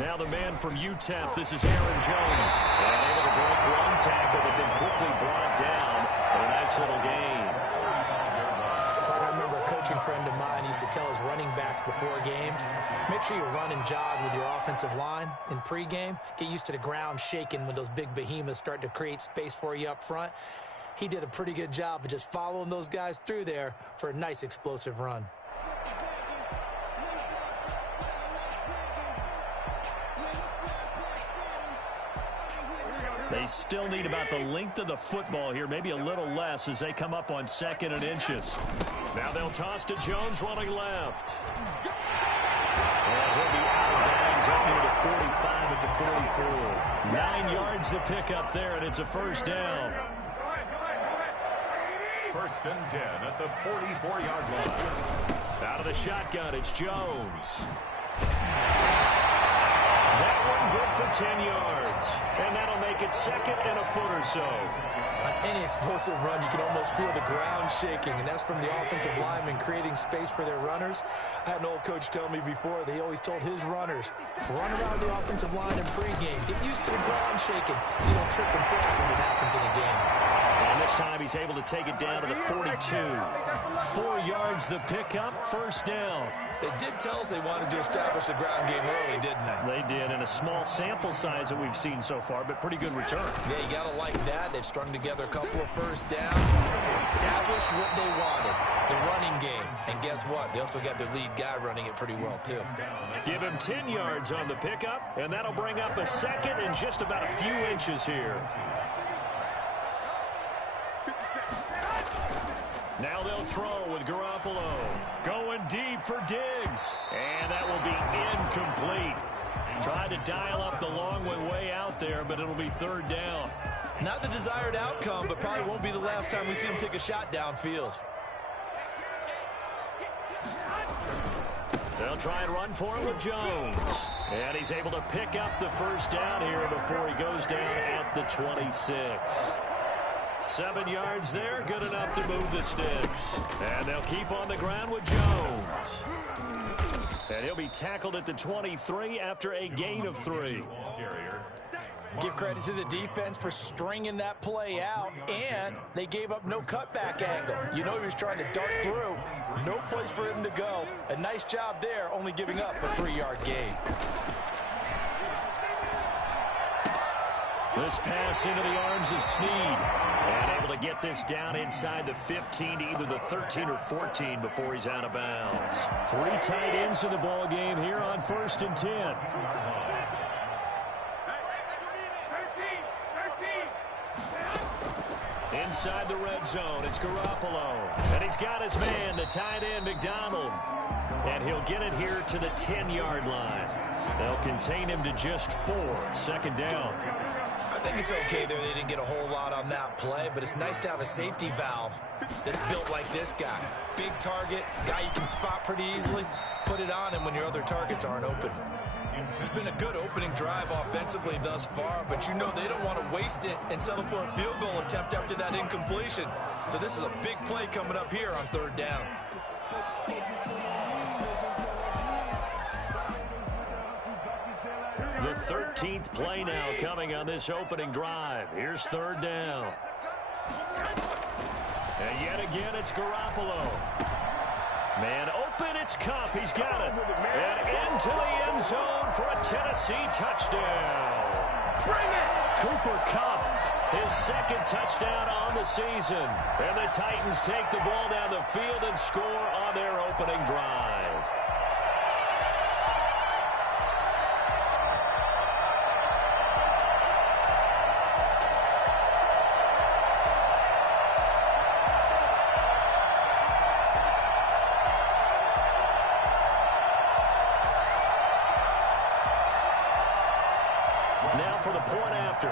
Now the man from UTEP, this is Aaron Jones. And able to break one tackle, but then quickly brought down for a nice little gain. I remember a coaching friend of mine used to tell his running backs before games, make sure you run and jog with your offensive line in pregame. Get used to the ground shaking when those big behemoths start to create space for you up front. He did a pretty good job of just following those guys through there for a nice explosive run. They still need about the length of the football here, maybe a little less as they come up on 2nd and inches. Now they'll toss to Jones running left. And he'll be out of bounds up near the 45 at the 44. 9 yards to pick up there, and it's a first down. 1st and 10 at the 44-yard line. Out of the shotgun, it's Jones. That one good for 10 yards. And that'll make it 2nd and a foot or so. On any explosive run, you can almost feel the ground shaking, and that's from the offensive linemen creating space for their runners. I had an old coach tell me before, they always told his runners, run around the offensive line in pregame. Get used to the ground shaking so you don't trip and fall when it happens in a game. And this time he's able to take it down to the 42. 4 yards the pickup, first down. They did tell us they wanted to establish the ground game early, didn't they? They did, in a small sample size that we've seen so far, but pretty good return. Yeah, you got to like that. They've strung together a couple of first downs, established what they wanted, the running game. And guess what? They also got their lead guy running it pretty well, too. Give him 10 yards on the pickup, and that'll bring up a 2nd and just about a few inches here. Now they'll throw with Garoppolo. Going deep for Diggs. And that will be incomplete. Tried to dial up the long way out there, but it'll be 3rd down. Not the desired outcome, but probably won't be the last time we see him take a shot downfield. They'll try and run for it with Jones. And he's able to pick up the first down here before he goes down at the 26. 7 yards there, good enough to move the sticks. And they'll keep on the ground with Jones. And he'll be tackled at the 23 after a gain of 3. Give credit to the defense for stringing that play out, and they gave up no cutback angle. You know he was trying to dart through. No place for him to go. A nice job there, only giving up a 3-yard gain. This pass into the arms of Snead. And able to get this down inside the 15 to either the 13 or 14 before he's out of bounds. 3 tight ends in the ball game here on 1st and 10. Inside the red zone, it's Garoppolo. And he's got his man, the tight end, McDonald. And he'll get it here to the 10-yard line. They'll contain him to just 4, 2nd down. I think it's okay there. They didn't get a whole lot on that play, but it's nice to have a safety valve that's built like this guy. Big target, guy you can spot pretty easily. Put it on him when your other targets aren't open. It's been a good opening drive offensively thus far, but you know they don't want to waste it and settle for a field goal attempt after that incompletion. So this is a big play coming up here on 3rd down. The 13th play now coming on this opening drive. Here's 3rd down. And yet again, it's Garoppolo. Man open, it's Kupp. He's got it. And into the end zone for a Tennessee touchdown. Bring it! Cooper Kupp, his 2nd touchdown on the season. And the Titans take the ball down the field and score on their opening drive. Now for the point after.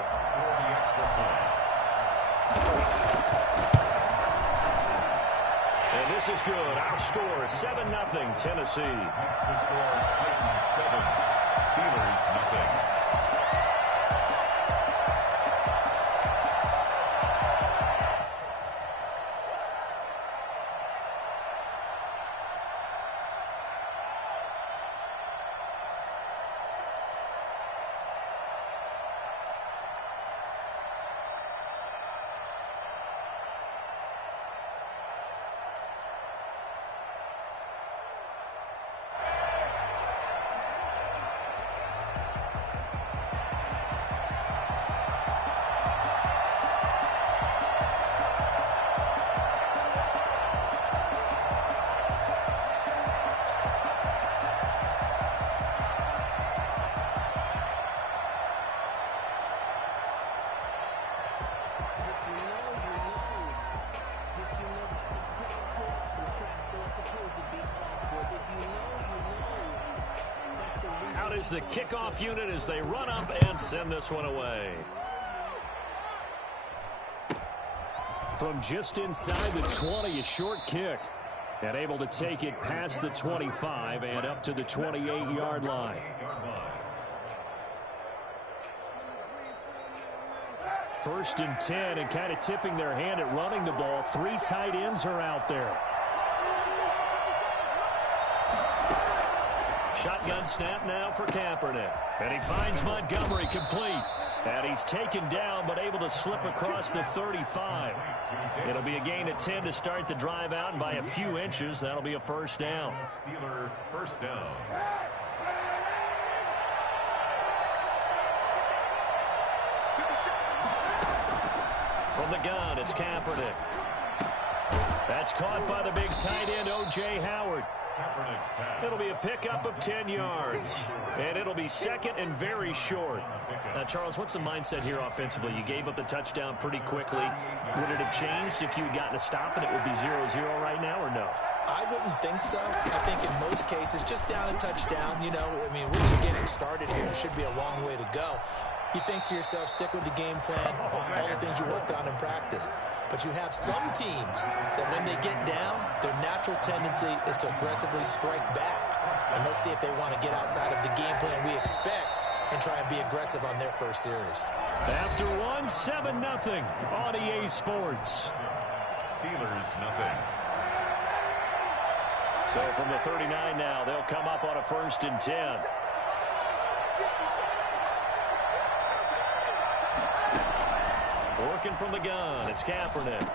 And this is good. Our score, 7-0, Tennessee. The score, Titans 7, Steelers nothing. out is the kickoff unit as they run up and send this one away. From just inside the 20, a short kick. And able to take it past the 25 and up to the 28-yard line. First and 10, and kind of tipping their hand at running the ball. 3 tight ends are out there. Shotgun snap now for Kaepernick. And he finds Montgomery complete. And he's taken down, but able to slip across the 35. It'll be a gain of 10 to start the drive out, and by a few inches, that'll be a first down. Steeler first down. From the gun, it's Kaepernick. That's caught by the big tight end, O.J. Howard. It'll be a pickup of 10 yards. And it'll be second and very short. Now, Charles, what's the mindset here offensively? You gave up the touchdown pretty quickly. Would it have changed if you had gotten a stop and it would be 0-0 right now, or no? I wouldn't think so. I think in most cases, just down a touchdown, you know, I mean, we're just getting started here. It should be a long way to go. You think to yourself, stick with the game plan, all the things you worked on in practice. But you have some teams that when they get down, their natural tendency is to aggressively strike back. And let's see if they want to get outside of the game plan we expect and try and be aggressive on their first series. After one, 7-0 on EA Sports. Steelers nothing. So from the 39 now, they'll come up on a first and 10. Working from the gun, it's Kaepernick.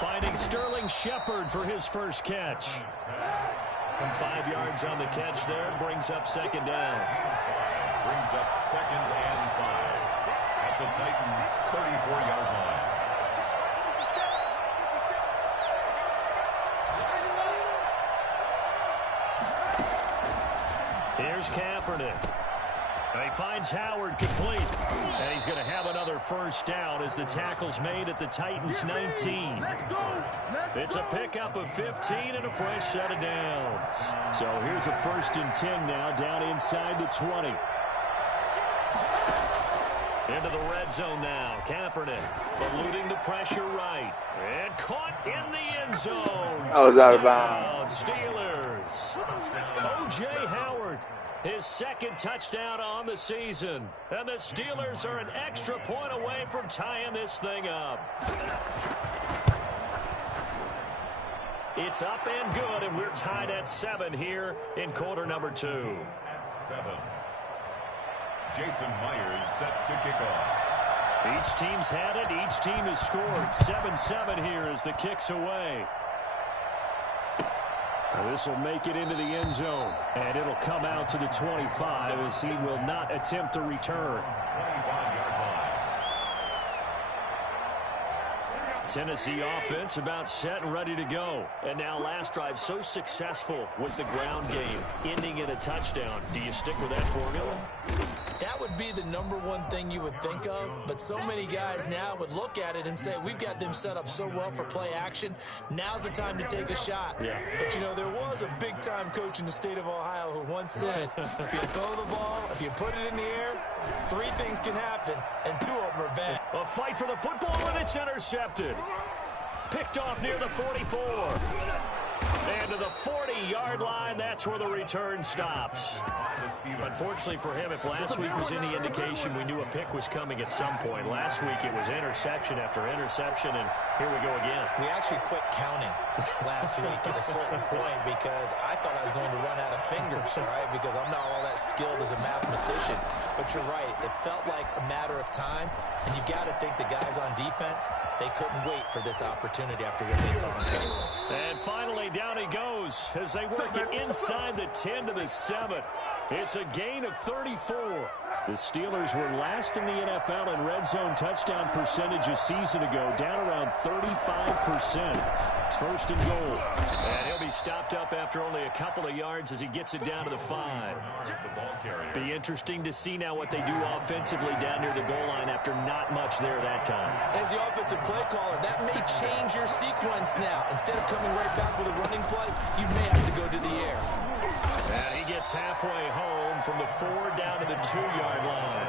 Finding Sterling Shepard for his first catch. 5 yards on the catch there, brings up second down. Brings up second and 5 at the Titans' 34-yard line. Here's Kaepernick. And he finds Howard complete. And he's going to have another first down as the tackle's made at the Titans' 19. It's a pickup of 15 and a fresh set of downs. So here's a first and 10 now down inside the 20. Into the red zone now. Kaepernick eluding the pressure right. And caught in the end zone. I was out of bounds. Steelers. O.J. Howard. His second touchdown on the season. And the Steelers are an extra point away from tying this thing up. It's up and good, and we're tied at 7 here in quarter number 2. At 7. Jason Myers set to kick off. Each team's had it. Each team has scored. 7-7 here as the kick's away. This will make it into the end zone, and it'll come out to the 25 as he will not attempt to return. 25-yard line. Tennessee offense about set and ready to go. And now last drive so successful with the ground game, ending in a touchdown. Do you stick with that formula? That would be the #1 thing you would think of, but so many guys now would look at it and say, we've got them set up so well for play action. Now's the time to take a shot. Yeah. But, you know, there was a big-time coach in the state of Ohio who once said, if you throw the ball, if you put it in the air, 3 things can happen, and 2 of them are bad. A fight for the football, and it's intercepted. Picked off near the 44. And to the 40-yard line, that's where the return stops. Unfortunately for him, if last week was any indication, we knew a pick was coming at some point. Last week it was interception after interception, and here we go again. We actually quit counting last week at a certain point because I thought I was going to run out of fingers, right? Because I'm not all that skilled as a mathematician. But you're right. It felt like a matter of time, and you got to think the guys on defense, they couldn't wait for this opportunity after what they saw on tape. And finally, down he goes as they work it inside the 10 to the 7. It's a gain of 34. The Steelers were last in the NFL in red zone touchdown percentage a season ago, down around 35%. It's first and goal. And he'll be stopped up after only a couple of yards as he gets it down to the 5. Be interesting to see now what they do offensively down near the goal line after not much there that time. As the offensive play caller, that may change your sequence now. Instead of coming right back with a running play, you may have to go to the air. And he gets halfway home from the 4 down to the 2-yard line.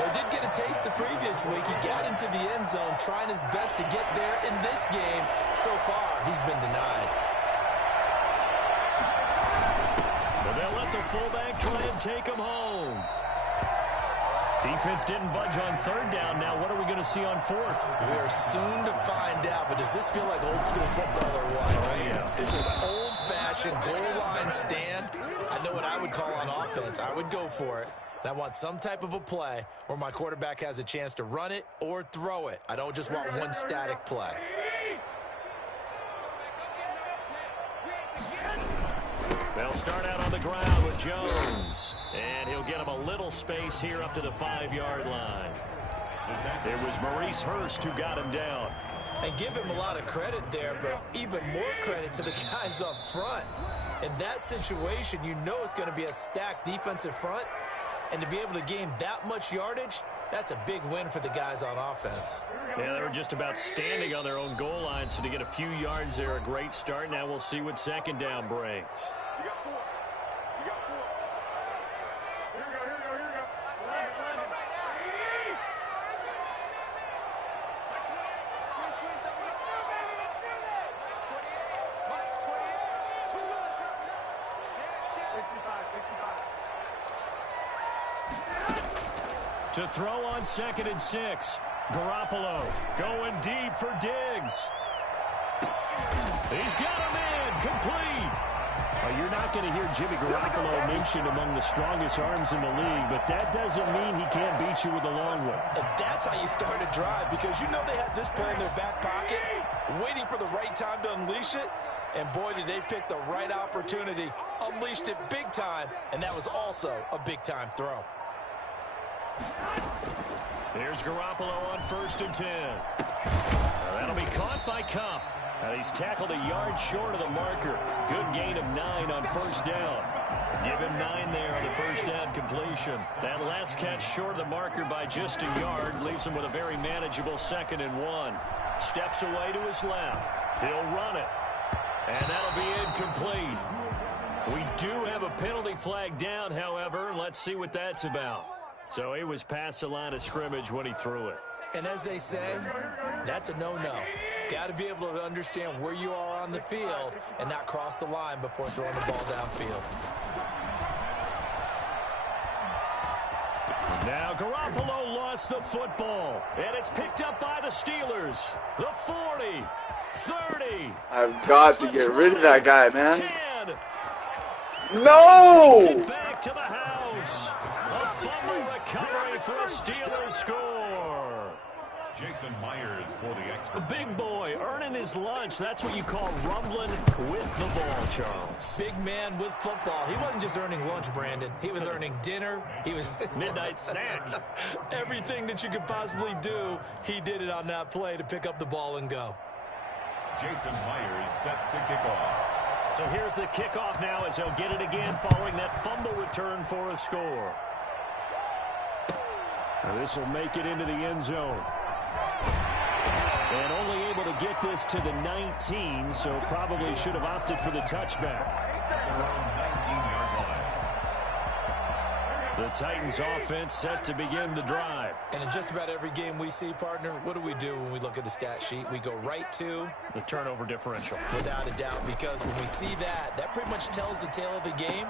They did get a taste the previous week. He got into the end zone trying his best to get there in this game. So far, he's been denied. But they'll let the fullback try and take him home. Defense didn't budge on 3rd down. Now what are we going to see on 4th? We are soon to find out, but does this feel like old school football or what? Oh, yeah. It's an old-fashioned goal line stand. I know what I would call on offense. I would go for it. And I want some type of a play where my quarterback has a chance to run it or throw it. I don't just want one static play. They'll start out on the ground with Jones. And he'll get him a little space here up to the 5-yard line. It was Maurice Hurst who got him down. And give him a lot of credit there, but even more credit to the guys up front. In that situation, you know it's going to be a stacked defensive front. And to be able to gain that much yardage, that's a big win for the guys on offense. Yeah, they were just about standing on their own goal line, so to get a few yards there, a great start. Now we'll see what 2nd down brings. You got 4. You got 4. Here we go, here we go, here we go. To throw on 2nd and 6. Garoppolo going deep for Diggs. He's got him in. Complete. Well, you're not going to hear Jimmy Garoppolo mentioned among the strongest arms in the league, but that doesn't mean he can't beat you with a long one. And that's how you start a drive, because you know they had this play in their back pocket, waiting for the right time to unleash it. And boy, did they pick the right opportunity. Unleashed it big time, and that was also a big-time throw. Here's Garoppolo on 1st and 10. That'll be caught by Kupp. And he's tackled a yard short of the marker. Good gain of 9 on 1st down. Give him 9 there on the 1st down completion. That last catch short of the marker by just a yard leaves him with a very manageable 2nd and 1. Steps away to his left. He'll run it. And that'll be incomplete. We do have a penalty flag down, however. Let's see what that's about. So he was past the line of scrimmage when he threw it. And as they say, that's a no-no. Got to be able to understand where you are on the field and not cross the line before throwing the ball downfield. Now Garoppolo lost the football, and it's picked up by the Steelers. The 40, 30. I've got to get rid of that guy, man. 10. No! Takes it back to the house. A fumble recovery for a Steelers score. Jason Myers for the A expert. big boy earning his lunch. That's what you call rumbling with the ball, Charles. Big man with football. He wasn't just earning lunch, Brandon. He was earning dinner. He was Midnight snack. everything that you could possibly do. He did it on that play to pick up the ball and go. Jason Myers set to kick off. So here's the kickoff now as they'll get it again following that fumble return for a score. Now this will make it into the end zone. And only able to get this to the 19, so probably should have opted for the touchback. Around 19-yard line. The Titans offense set to begin the drive. And in just about every game we see, partner, what do we do when we look at the stat sheet? We go right to The turnover differential. without a doubt, because when we see that, that pretty much tells the tale of the game.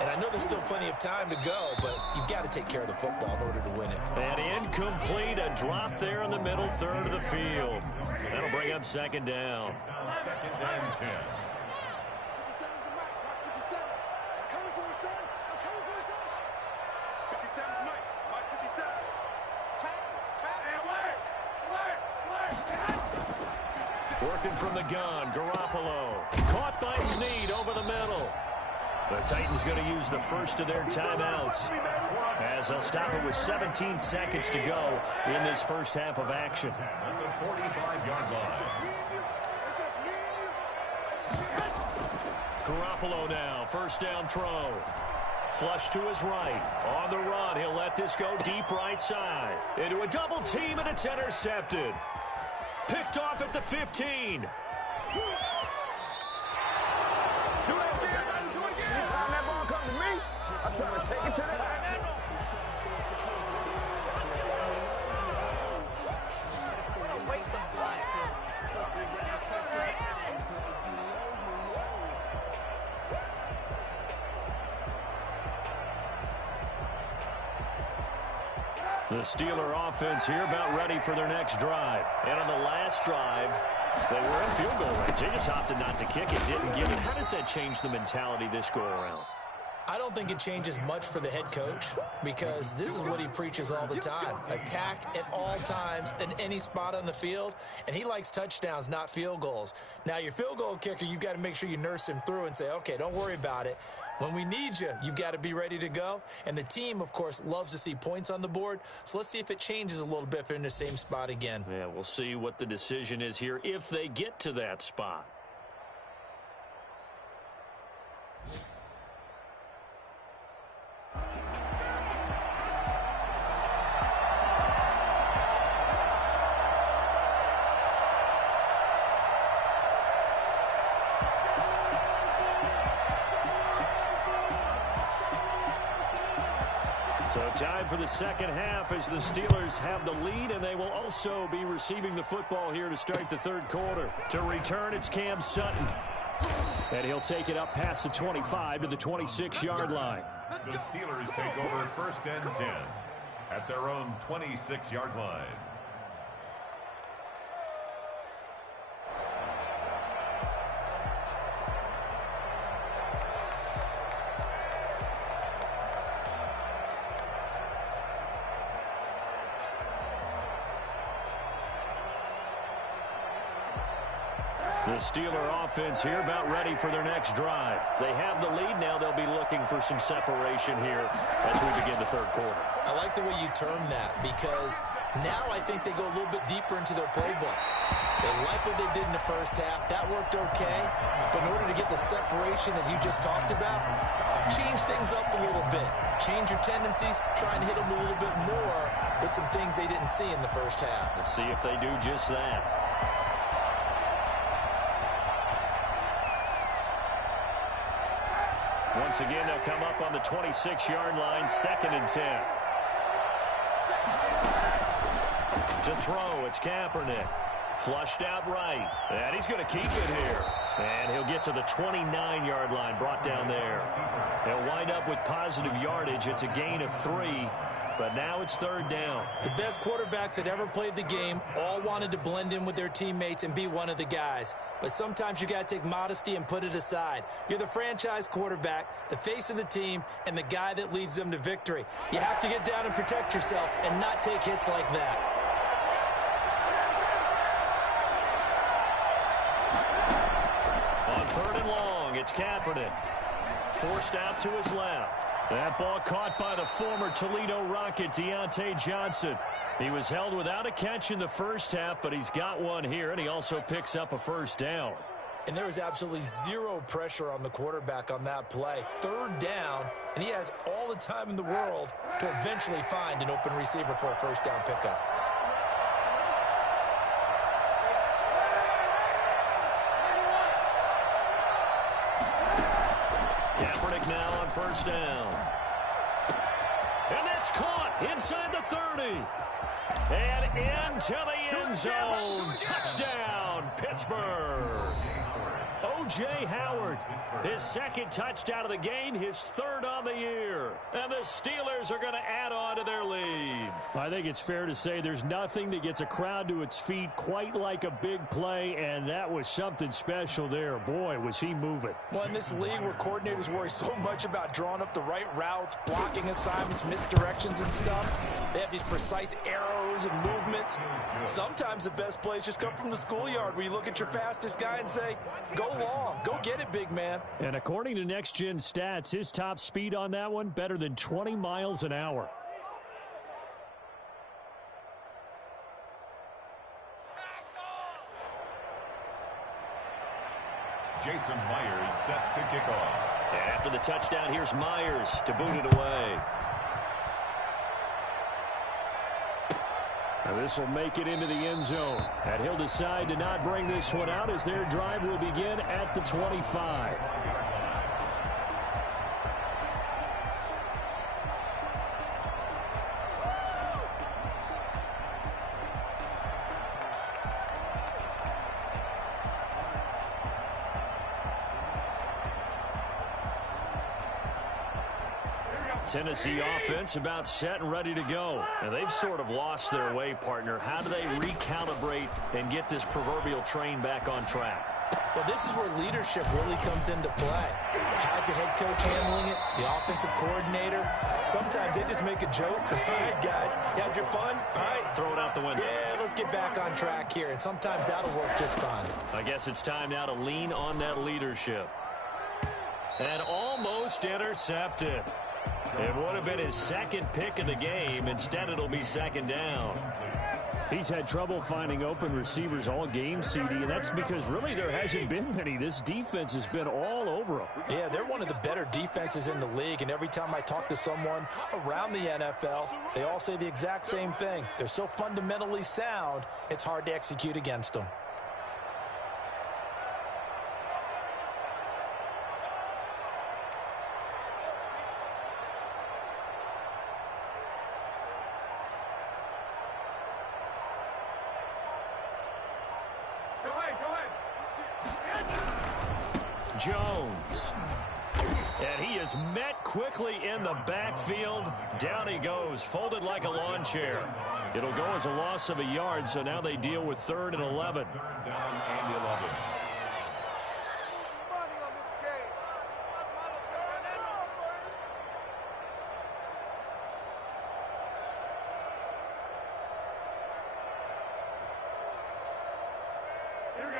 And I know there's still plenty of time to go, but you've got to take care of the football in order to win it. And incomplete, a drop there in the middle third of the field. That'll bring up 2nd down. Now 2nd and 10. 57's the mark. Mark 57. I'm coming for you, son. I'm coming for you, son. 57's Mike. Mike 57. Tackles. Working from the gun, Garoppolo. Caught by Snead over the middle. The Titans going to use the first of their timeouts as they'll stop it with 17 seconds to go in this first half of action. At the 45-yard line. It's just me and you. Garoppolo now, 1st down throw. Flush to his right. On the run, he'll let this go deep right side. Into a double team, and it's intercepted. Picked off at the 15. Do it again. Do it again. The Steeler offense here about ready for their next drive. And on the last drive, they were in field goal range. They just opted not to kick it, didn't get it. How does that change the mentality this go-around? I don't think it changes much for the head coach because this is what he preaches all the time. Attack at all times in any spot on the field, and he likes touchdowns, not field goals. Now, your field goal kicker, you've got to make sure you nurse him through and say, okay, don't worry about it. When we need you, you've got to be ready to go. And the team, of course, loves to see points on the board. So let's see if it changes a little bit if they're in the same spot again. Yeah, we'll see what the decision is here if they get to that spot. So time for the second half as the Steelers have the lead, and they will also be receiving the football here to start the third quarter. To return, it's Cam Sutton. And he'll take it up past the 25 to the 26-yard line. The Steelers take over 1st and 10 at their own 26-yard line. The Steeler offense here about ready for their next drive. They have the lead now. They'll be looking for some separation here as we begin the third quarter. I like the way you term that because now I think they go a little bit deeper into their playbook. They like what they did in the first half. That worked okay. But in order to get the separation that you just talked about, change things up a little bit. Change your tendencies. Try and hit them a little bit more with some things they didn't see in the first half. We'll see if they do just that. Once again, they'll come up on the 26-yard line, 2nd and 10. To throw, it's Kaepernick. Flushed out right. And he's going to keep it here. And he'll get to the 29-yard line, brought down there. They'll wind up with positive yardage. It's a gain of 3. But now it's 3rd down. The best quarterbacks that ever played the game all wanted to blend in with their teammates and be one of the guys. But sometimes you got to take modesty and put it aside. You're the franchise quarterback, the face of the team, and the guy that leads them to victory. You have to get down and protect yourself and not take hits like that. On 3rd and long, it's Kaepernick. Forced out to his left. That ball caught by the former Toledo Rocket, Deontay Johnson. He was held without a catch in the first half, but he's got one here, and he also picks up a 1st down. And there was absolutely zero pressure on the quarterback on that play. 3rd down, and he has all the time in the world to eventually find an open receiver for a 1st down pickup. Kaepernick now on 1st down. And that's caught inside the 30. And into the end zone. Touchdown, Pittsburgh. O.J. Howard, his 2nd touchdown of the game, his 3rd on the year. And the Steelers are going to add on to their lead. I think it's fair to say there's nothing that gets a crowd to its feet quite like a big play, and that was something special there. Boy, was he moving. Well, in this league where coordinators worry so much about drawing up the right routes, blocking assignments, misdirections and stuff, they have these precise arrows and movements. Sometimes the best plays just come from the schoolyard where you look at your fastest guy and say, go long, go get it, big man. And according to Next Gen Stats, his top speed on that one, better than 20 miles an hour. Jason Myers set to kick off. And after the touchdown, here's Myers to boot it away. Now this will make it into the end zone. And he'll decide to not bring this one out as their drive will begin at the 25. Tennessee offense about set and ready to go. And they've sort of lost their way, partner. How do they recalibrate and get this proverbial train back on track? Well, this is where leadership really comes into play. How's the head coach handling it? The offensive coordinator? Sometimes they just make a joke. All right, guys, you had your fun? All right. Throw it out the window. Yeah, let's get back on track here. And sometimes that'll work just fine. I guess it's time now to lean on that leadership. And almost intercepted. It would have been his second pick of the game. Instead, it'll be second down. He's had trouble finding open receivers all game, CD, and that's because really there hasn't been many. This defense has been all over him. Yeah, they're one of the better defenses in the league, and every time I talk to someone around the NFL, they all say the exact same thing. They're so fundamentally sound, it's hard to execute against them. Jones. And he is met quickly in the backfield. Down he goes, folded like a lawn chair. It'll go as a loss of a yard, so now they deal with 3rd and 11. Down and 11.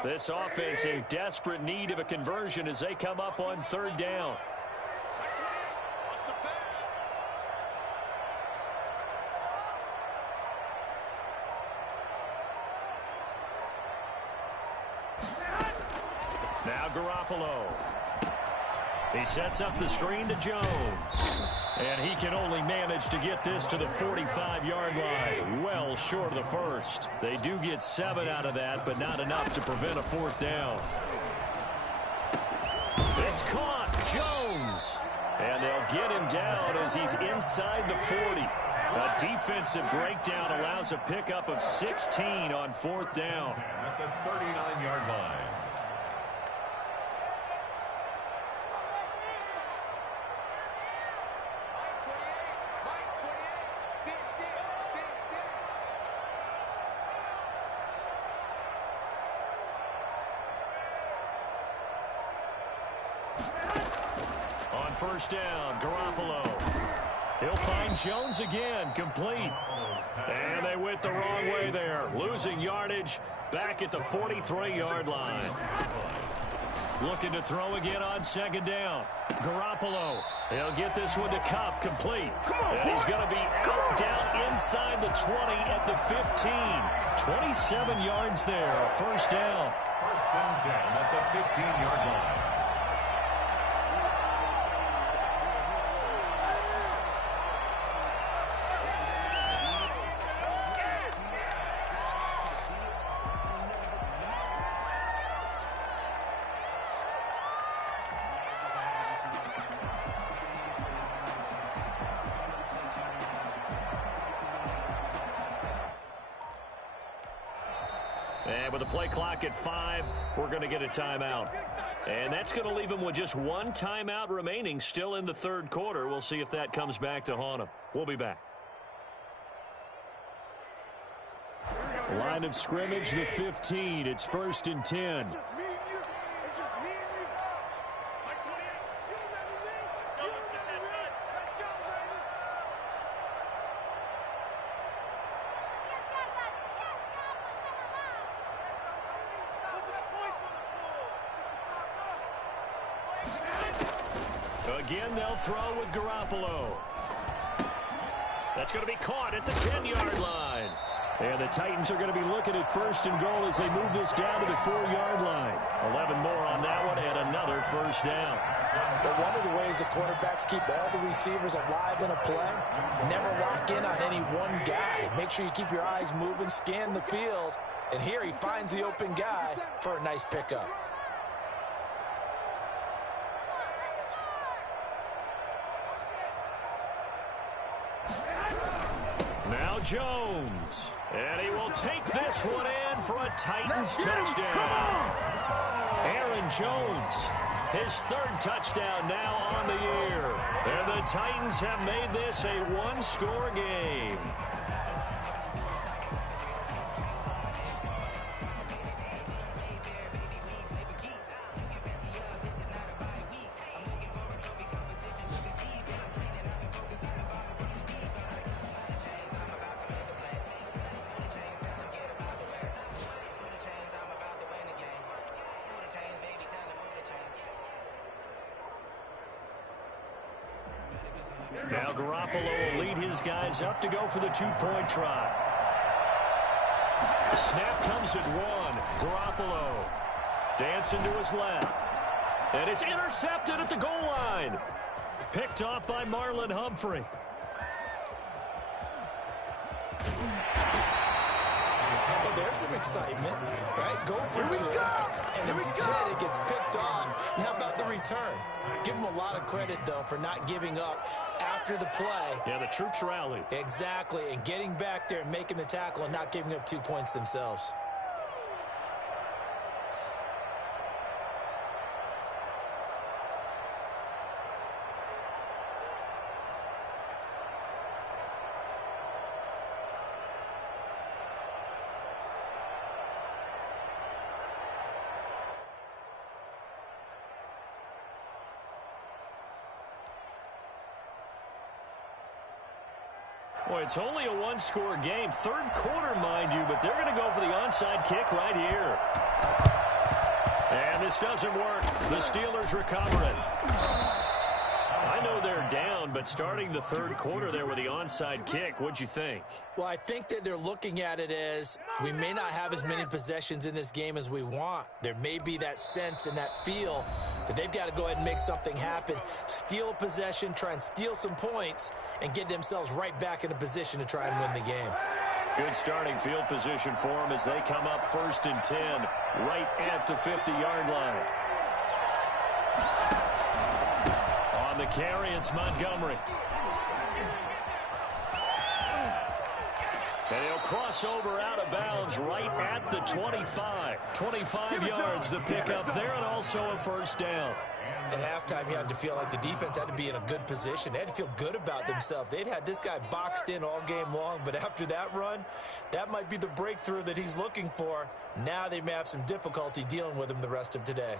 This offense in desperate need of a conversion as they come up on 3rd down. Now Garoppolo. He sets up the screen to Jones. And he can only manage to get this to the 45-yard line. Well short of the first. They do get 7 out of that, but not enough to prevent a 4th down. It's caught. Jones. And they'll get him down as he's inside the 40. A defensive breakdown allows a pickup of 16 on 4th down. At the 39-yard line. On 1st down, Garoppolo. He'll find Jones again, complete. And they went the wrong way there, losing yardage back at the 43-yard line. Looking to throw again on 2nd down. Garoppolo. He'll get this one to Kupp, complete. And he's going to be out down inside the 20 at the 15. 27 yards there, 1st down. 1st and 10 at the 15-yard line. And with the play clock at 5, we're going to get a timeout. And that's going to leave them with just 1 timeout remaining still in the 3rd quarter. We'll see if that comes back to haunt them. We'll be back. Line of scrimmage, the 15. It's 1st and 10. It's just me and you. It's just me and you. Mike 28. You let me win. Let's go. Let's get that touch. Let's go, baby. Again, they'll throw with Garoppolo. That's going to be caught at the 10-yard line. And the Titans are going to be looking at 1st and goal as they move this down to the 4-yard line. 11 more on that one and another 1st down. But one of the ways the quarterbacks keep all the receivers alive in a play, never lock in on any one guy. Make sure you keep your eyes moving, scan the field. And here he finds the open guy for a nice pickup. Now Jones. And he will take this one in for a Titans touchdown. Aaron Jones. His third touchdown now on the year. And the Titans have made this a one-score game. Now Garoppolo will lead his guys up to go for the two-point try. Snap comes at one. Garoppolo dancing to his left. And it's intercepted at the goal line. Picked off by Marlon Humphrey. Well, there's some excitement, right? Go for two. And instead it gets picked off. And how about the return? Give him a lot of credit, though, for not giving up after the play. Yeah, the troops rallied. Exactly, and getting back there and making the tackle and not giving up 2 points themselves. Boy, it's only a one-score game. Third quarter, mind you, but they're going to go for the onside kick right here. And this doesn't work. The Steelers recover it. I know they're down, but starting the third quarter there with the onside kick, what'd you think? Well, I think that they're looking at it as we may not have as many possessions in this game as we want. There may be that sense and that feel that they've got to go ahead and make something happen, steal possession, try and steal some points, and get themselves right back in a position to try and win the game. Good starting field position for them as they come up 1st and 10, right at the 50-yard line. On the carry, it's Montgomery. And he'll cross over out of bounds right at the 25. 25 yards the pickup there, and also a first down. At halftime, you had to feel like the defense had to be in a good position. They had to feel good about themselves. They'd had this guy boxed in all game long, but after that run, that might be the breakthrough that he's looking for. Now they may have some difficulty dealing with him the rest of today.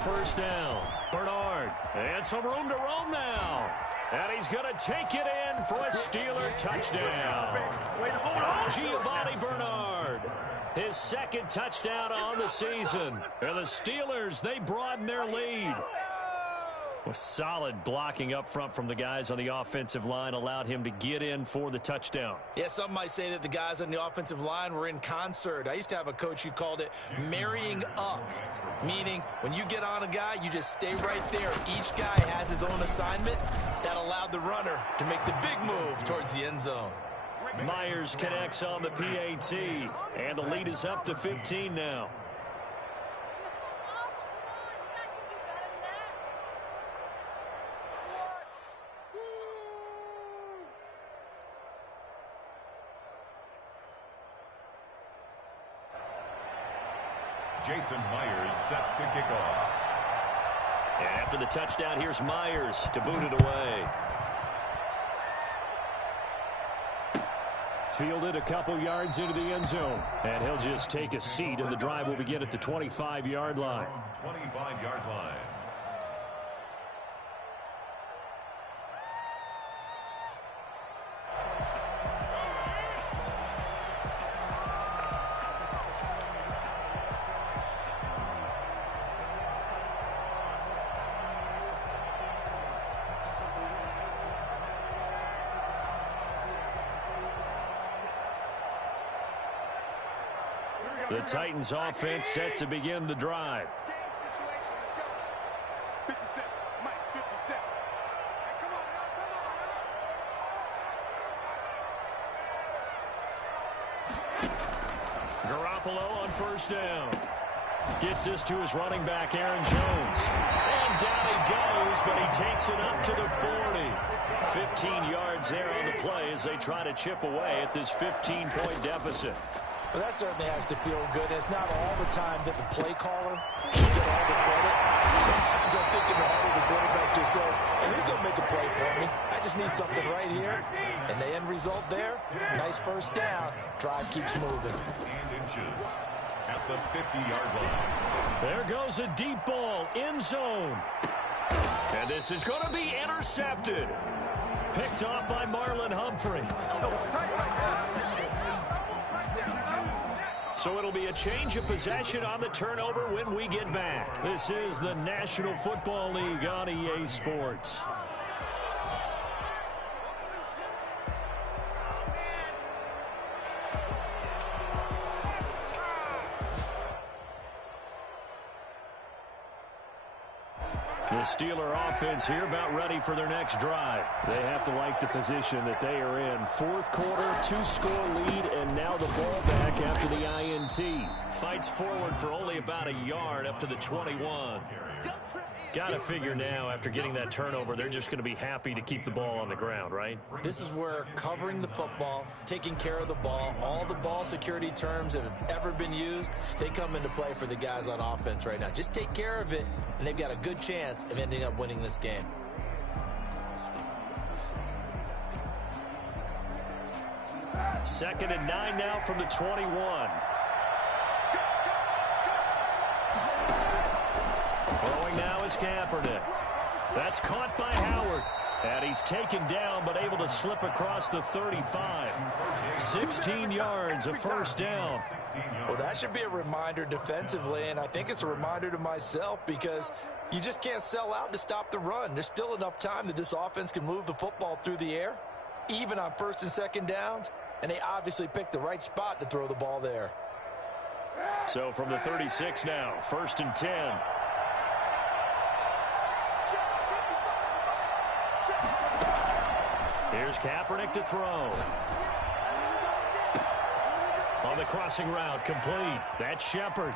First down. Bernard. And some room to roam now. And he's going to take it in for a Steeler touchdown. Giovanni Bernard. His second touchdown on the season. And the Steelers, they broaden their lead. A solid blocking up front from the guys on the offensive line allowed him to get in for the touchdown. Yeah, some might say that the guys on the offensive line were in concert. I used to have a coach who called it marrying up, meaning when you get on a guy, you just stay right there. Each guy has his own assignment. That allowed the runner to make the big move towards the end zone. Myers connects on the PAT, and the lead is up to 15 now. Jason Myers set to kick off. And after the touchdown, here's Myers to boot it away. Fielded a couple yards into the end zone. And he'll just take a seat, and the drive will begin at the 25-yard line. 25-yard line. The Titans offense set to begin the drive. Game situation. Let's go. 57. Mike, 57. Hey, come on, now, come on, now. Garoppolo on first down. Gets this to his running back, Aaron Jones. And down he goes, but he takes it up to the 40. 15 yards there on the play as they try to chip away at this 15-point deficit. Well, that certainly has to feel good. It's not all the time that the play caller can get all the credit. Sometimes I'm thinking the heart of the quarterback just says, hey, who's going to make a play for me? I just need something right here. And the end result there, nice first down. Drive keeps moving. And inches at the 50-yard line. There goes a deep ball, end zone. And this is going to be intercepted. Picked off by Marlon Humphrey. So it'll be a change of possession on the turnover when we get back. This is the National Football League on EA Sports. The Steeler offense here about ready for their next drive. They have to like the position that they are in. Fourth quarter, 2-score lead, and now the ball back after the INT. Fights forward for only about a yard up to the 21. Got to figure now, after getting that turnover, they're just going to be happy to keep the ball on the ground, right? This is where covering the football, taking care of the ball, all the ball security terms that have ever been used, they come into play for the guys on offense right now. Just take care of it, and they've got a good chance of ending up winning this game. Second and 9 now from the 21. Throwing now is Kaepernick. That's caught by Howard. And he's taken down, but able to slip across the 35. 16 yards, a first down. Well, that should be a reminder defensively, and I think it's a reminder to myself because you just can't sell out to stop the run. There's still enough time that this offense can move the football through the air, even on first and second downs, and they obviously picked the right spot to throw the ball there. So from the 36 now, first and 10. Here's Kaepernick to throw. On the crossing route, complete. That's Shepard.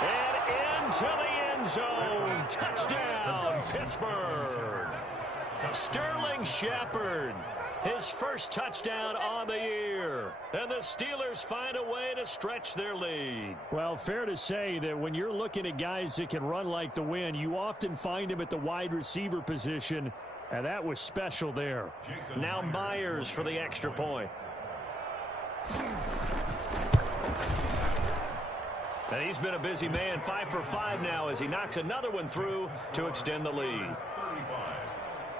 And into the end zone. Touchdown, Pittsburgh. Sterling Shepard. His first touchdown on the year. And the Steelers find a way to stretch their lead. Well, fair to say that when you're looking at guys that can run like the wind, you often find them at the wide receiver position. And that was special there. Now Myers for the extra point. And he's been a busy man, 5 for 5 now as he knocks another one through to extend the lead. 35.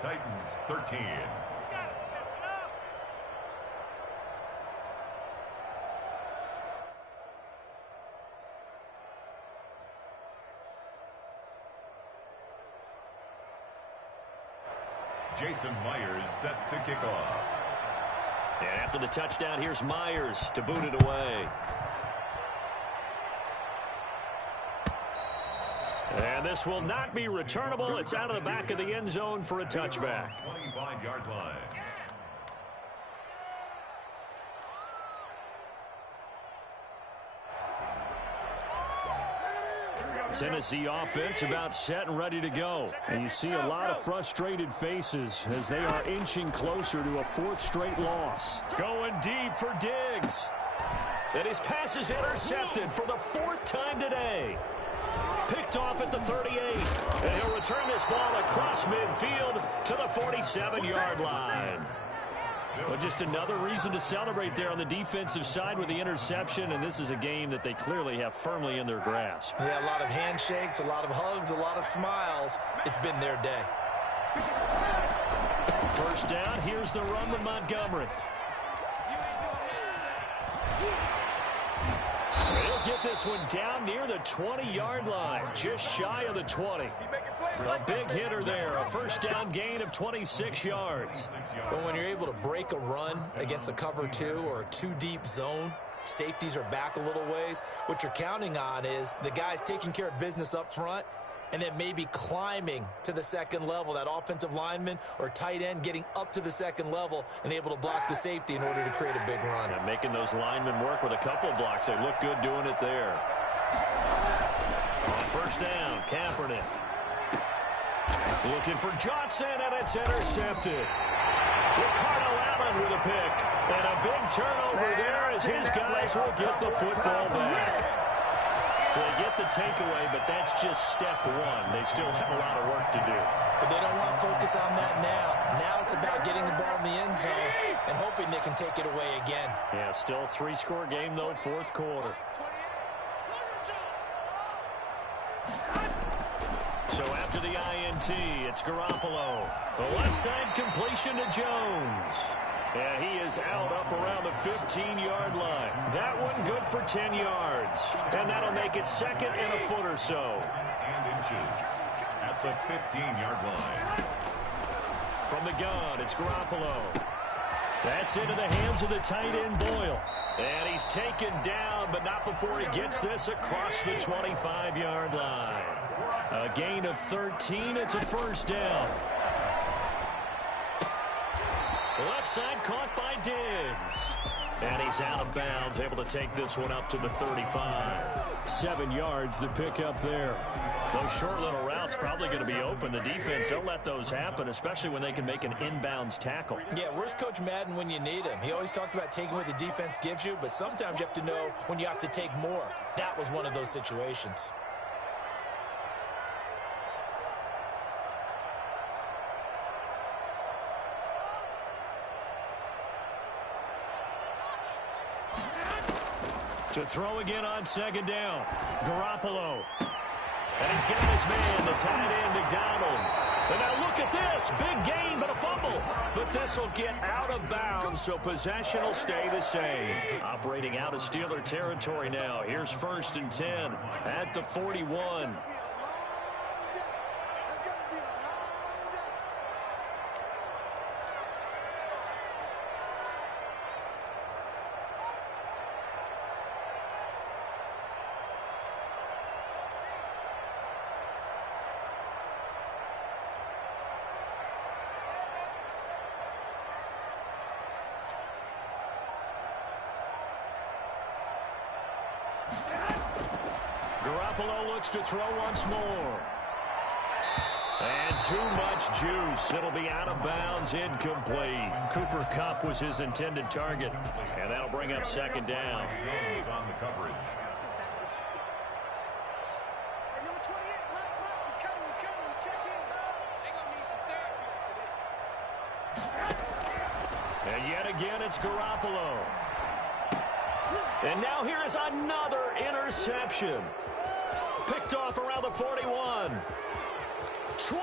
Titans 13. Jason Myers set to kick off. And after the touchdown, here's Myers to boot it away. And this will not be returnable. It's out of the back of the end zone for a touchback. 25-yard line. Tennessee offense about set and ready to go. And you see a lot of frustrated faces as they are inching closer to a fourth straight loss. Going deep for Diggs. And his pass is intercepted for the fourth time today. Picked off at the 38. And he'll return this ball across midfield to the 47-yard line. Well, just another reason to celebrate there on the defensive side with the interception, and this is a game that they clearly have firmly in their grasp. Yeah, a lot of handshakes, a lot of hugs, a lot of smiles. It's been their day. First down, here's the run with Montgomery. They'll get this one down near the 20-yard line, just shy of the 20. A big hitter there, a first down gain of 26 yards. But when you're able to break a run against a cover 2 or a 2-deep zone, safeties are back a little ways. What you're counting on is the guys taking care of business up front, and then maybe climbing to the second level. That offensive lineman or tight end getting up to the second level and able to block the safety in order to create a big run. And making those linemen work with a couple of blocks. They look good doing it there. On first down, Kaepernick. Looking for Johnson, and it's intercepted. Ricardo Allen with a pick. And a big turnover there as his guys will get the football back. So they get the takeaway, but that's just step one. They still have a lot of work to do. But they don't want to focus on that now. Now it's about getting the ball in the end zone and hoping they can take it away again. Yeah, still a 3-score game, though, fourth quarter. So after the INT, it's Garoppolo. The left side completion to Jones. And he is out up around the 15-yard line. That one good for 10 yards. And that'll make it second and a foot or so. And inches at the 15-yard line. From the gun, it's Garoppolo. That's into the hands of the tight end, Boyle. And he's taken down, but not before he gets this across the 25-yard line. A gain of 13. It's a first down. Left side caught by Diggs. And he's out of bounds, able to take this one up to the 35. 7 yards, the pickup there. Those short little routes probably going to be open. The defense, they'll let those happen, especially when they can make an inbounds tackle. Yeah, where's Coach Madden when you need him? He always talked about taking what the defense gives you, but sometimes you have to know when you have to take more. That was one of those situations. To throw again on second down. Garoppolo. And he's got his man, the tight end, McDonald. And now look at this. Big gain, but a fumble. But this will get out of bounds, so possession will stay the same. Operating out of Steeler territory now. Here's first and 10 at the 41. Garoppolo looks to throw once more. And too much juice. It'll be out of bounds, incomplete. Cooper Kupp was his intended target. And that'll bring up second down. Jones on the coverage. And yet again, it's Garoppolo. And now here is another interception. Picked off around the 41. 20.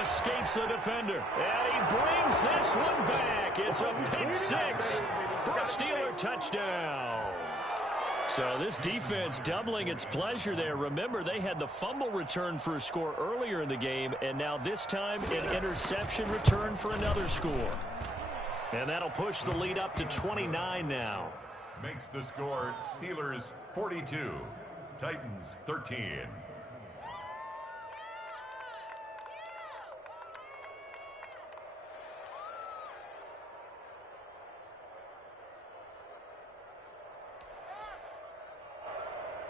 Escapes the defender. And he brings this one back. It's a pick six for a Steeler touchdown. So this defense doubling its pleasure there. Remember, they had the fumble return for a score earlier in the game, and now this time an interception return for another score. And that'll push the lead up to 29 now. Makes the score Steelers 42, Titans 13.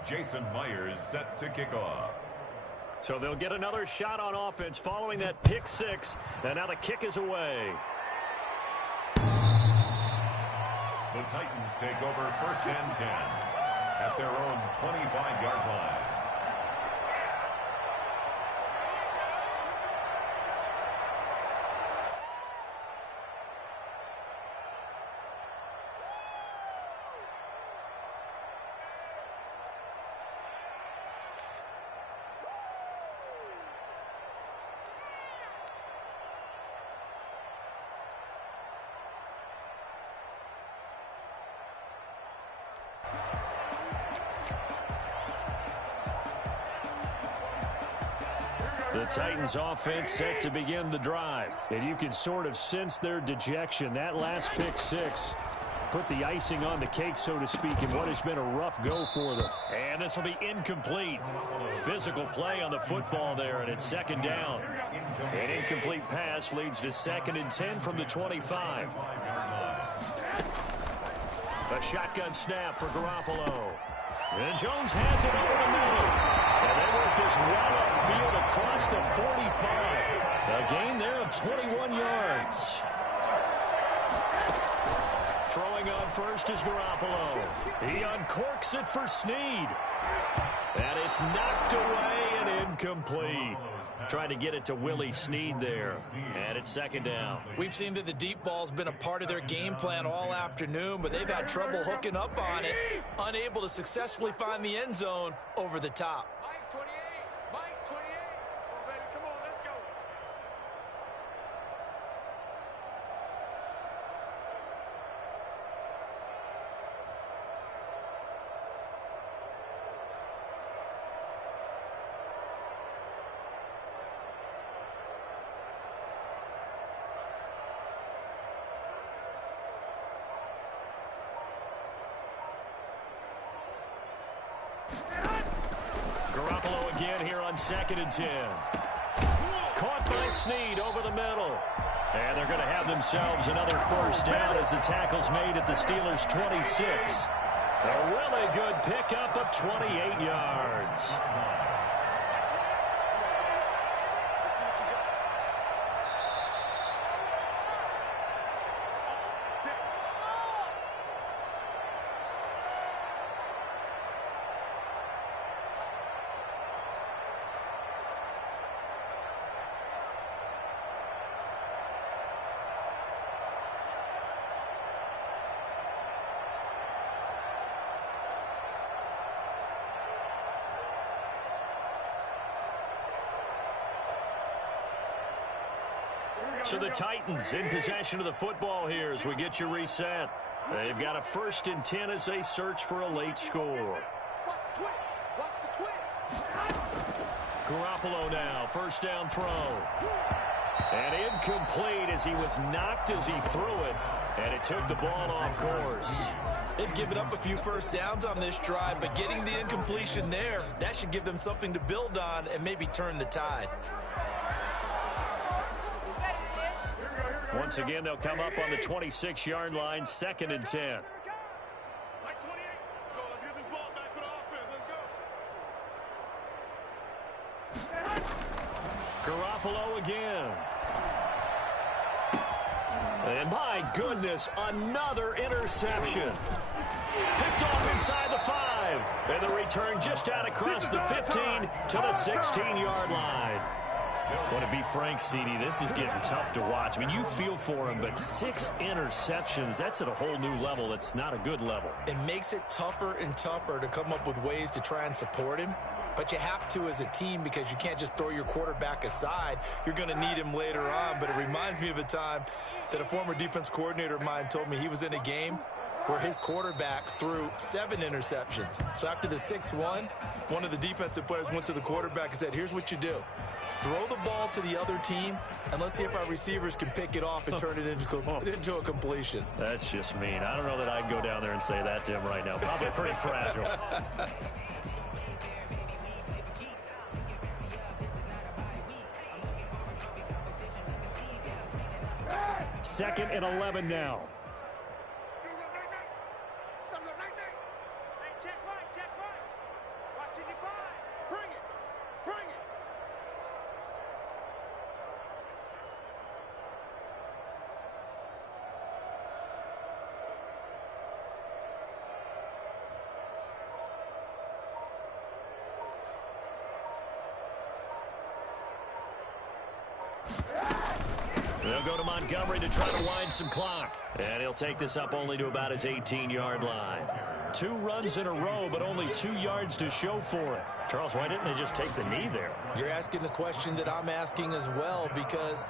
Jason Myers set to kick off. So they'll get another shot on offense following that pick six. And now the kick is away. The Titans take over first and 10 at their own 25-yard line. The Titans offense set to begin the drive. And you can sort of sense their dejection. That last pick six put the icing on the cake, so to speak, in what has been a rough go for them. And this will be incomplete. Physical play on the football there, and it's second down. An incomplete pass leads to 2nd and 10 from the 25. A shotgun snap for Garoppolo. And Jones has it over the middle. And they work this well upfield across the 45. A gain there of 21 yards. Throwing on first is Garoppolo. He uncorks it for Snead. And it's knocked away and incomplete. Trying to get it to Willie Snead there. And it's second down. We've seen that the deep ball's been a part of their game plan all afternoon, but they've had trouble hooking up on it, unable to successfully find the end zone over the top. Mike 28. Mike 28. Come on, baby. Come on. Let's go. Garoppolo again here on 2nd and 10. Caught by Snead over the middle. And they're going to have themselves another first down as the tackle's made at the Steelers' 26. A really good pickup of 28 yards. So the Titans in possession of the football here as we get you reset. They've got a 1st and 10 as they search for a late score. Watch the twist. Watch the twist. Garoppolo now, first down throw. And incomplete as he was knocked as he threw it. And it took the ball off course. They've given up a few first downs on this drive, but getting the incompletion there, that should give them something to build on and maybe turn the tide. Once again, they'll come up on the 26-yard line, 2nd and 10. Mike 28. Let's go. Let's get this ball back for the offense. Let's go. Garoppolo again. And my goodness, another interception. Picked off inside the 5. And the return just out across the 15 to the 16-yard line. Want to be frank, CD, this is getting tough to watch. I mean, you feel for him, but 6 interceptions, that's at a whole new level. It's not a good level. It makes it tougher and tougher to come up with ways to try and support him. But you have to as a team because you can't just throw your quarterback aside. You're going to need him later on. But it reminds me of a time that a former defense coordinator of mine told me he was in a game where his quarterback threw 7 interceptions. So after the 6-1, one of the defensive players went to the quarterback and said, here's what you do. Throw the ball to the other team, and let's see if our receivers can pick it off and turn it into a completion. That's just mean. I don't know that I'd go down there and say that to him right now. Probably pretty fragile. 2nd and 11 now. They'll go to Montgomery to try to wind some clock. And he'll take this up only to about his 18-yard line. 2 runs in a row, but only 2 yards to show for it. Charles, why didn't they just take the knee there? You're asking the question that I'm asking as well, because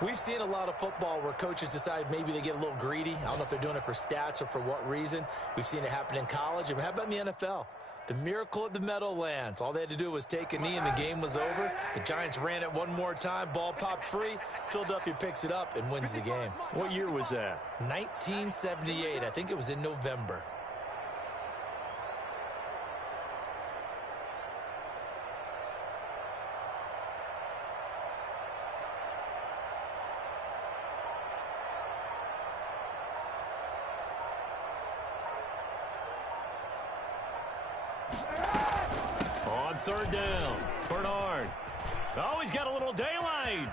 we've seen a lot of football where coaches decide maybe they get a little greedy. I don't know if they're doing it for stats or for what reason. We've seen it happen in college. And how about in the NFL? The miracle at the Meadowlands. All they had to do was take a knee and the game was over. The Giants ran it one more time. Ball popped free. Philadelphia picks it up and wins the game. What year was that? 1978. I think it was in November. On third down, Bernard. Oh, he's got a little daylight.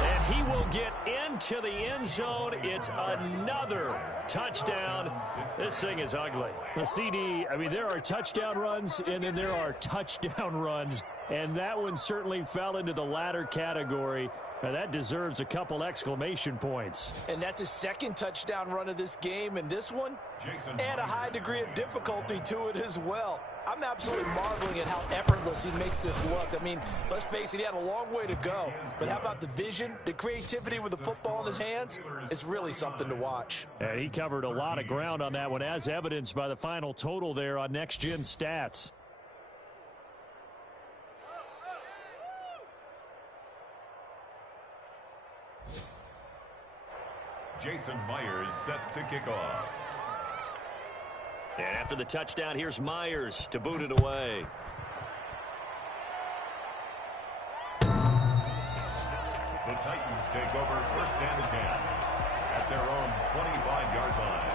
And he will get into the end zone. It's another touchdown. This thing is ugly. The CD, I mean, there are touchdown runs, and then there are touchdown runs. And that one certainly fell into the latter category. Now, that deserves a couple exclamation points. And that's his second touchdown run of this game, and this one, and a high degree of difficulty to it as well. I'm absolutely marveling at how effortless he makes this look. I mean, let's face it, he had a long way to go. But how about the vision, the creativity with the football in his hands? It's really something to watch. And he covered a lot of ground on that one, as evidenced by the final total there on Next Gen Stats. Jason Myers set to kick off. And after the touchdown, here's Myers to boot it away. The Titans take over first and 10 at their own 25-yard line.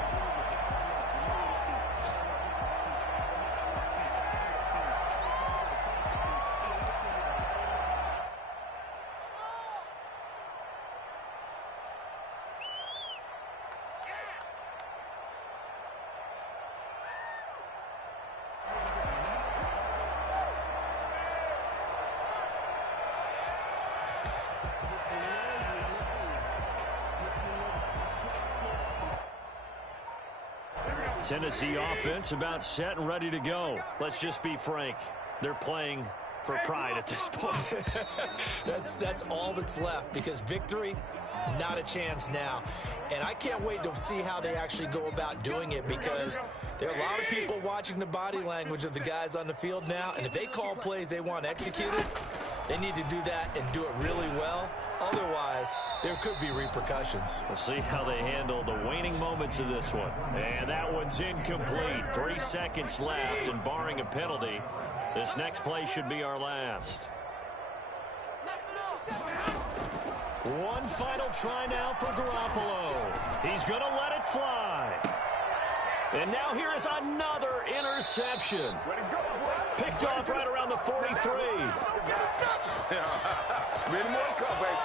Tennessee offense about set and ready to go. Let's just be frank. They're playing for pride at this point. That's all that's left, because victory, not a chance now. And I can't wait to see how they actually go about doing it, because there are a lot of people watching the body language of the guys on the field now, and if they call plays they want executed, they need to do that and do it really well. Otherwise, there could be repercussions. We'll see how they handle the waning moments of this one. And that one's incomplete. 3 seconds left, and barring a penalty, this next play should be our last. One final try now for Garoppolo. He's going to let it fly. And now here is another interception. Picked off right around the 43. Many more cutbacks.